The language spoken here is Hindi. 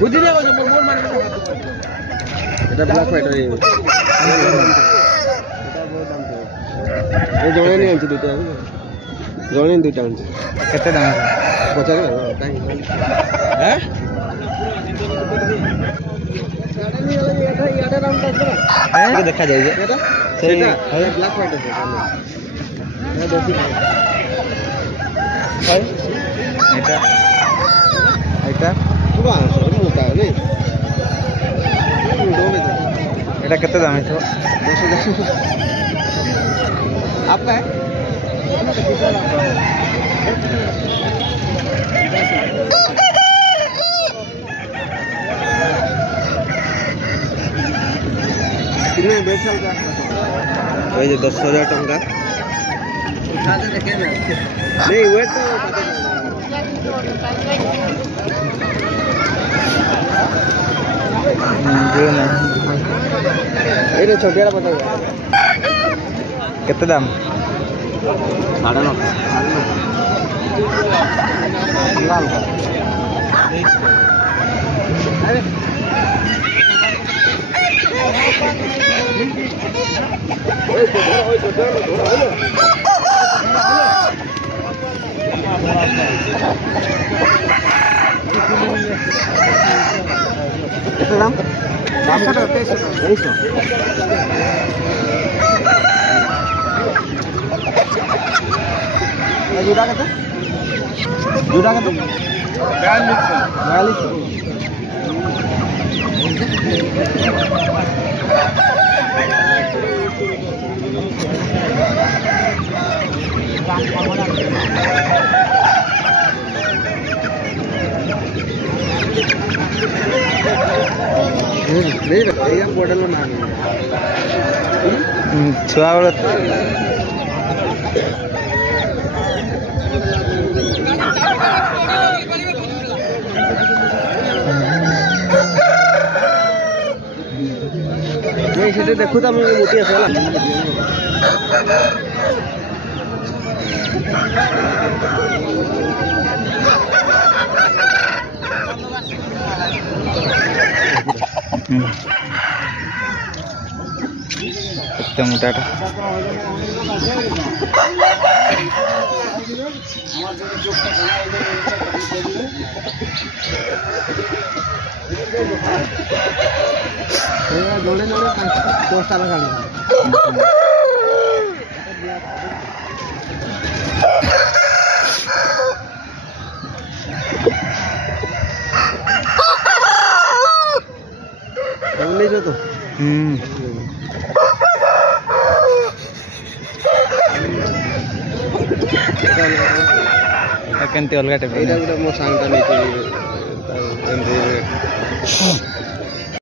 বুঝি না কইছো মোর মানে এটা ব্ল্যাক হোয়াইট এই এটা বহুত দাম তো এই জোড়া নিয়ে আনছি দুটো জোড়া নিয়ে দুটো আনছি কত দাম আছে 50 টাকা হ্যাঁ এটা দামটা এটা দেখা যায় যে এটা সেটা ব্ল্যাক হোয়াইট আছে এটা দেখি ভাই এটা এটা পুরো আছে মোটা নেই এটা কত দাম है 200 आपका है कितने बेच चल का वही 10,000 टका नहीं वो तो ये छोटे वाला पता कितना दाम 9.5 लाल का कितना दाम 2300 जुड़ा का तो 42 नहीं बोडल ना छुआ नहीं से देखो तो मोटी आसे एकदम मोटा जोड़े जोड़े 5 साल का तो केनते अलगा टाइप एटा गुडा मो सांगता नै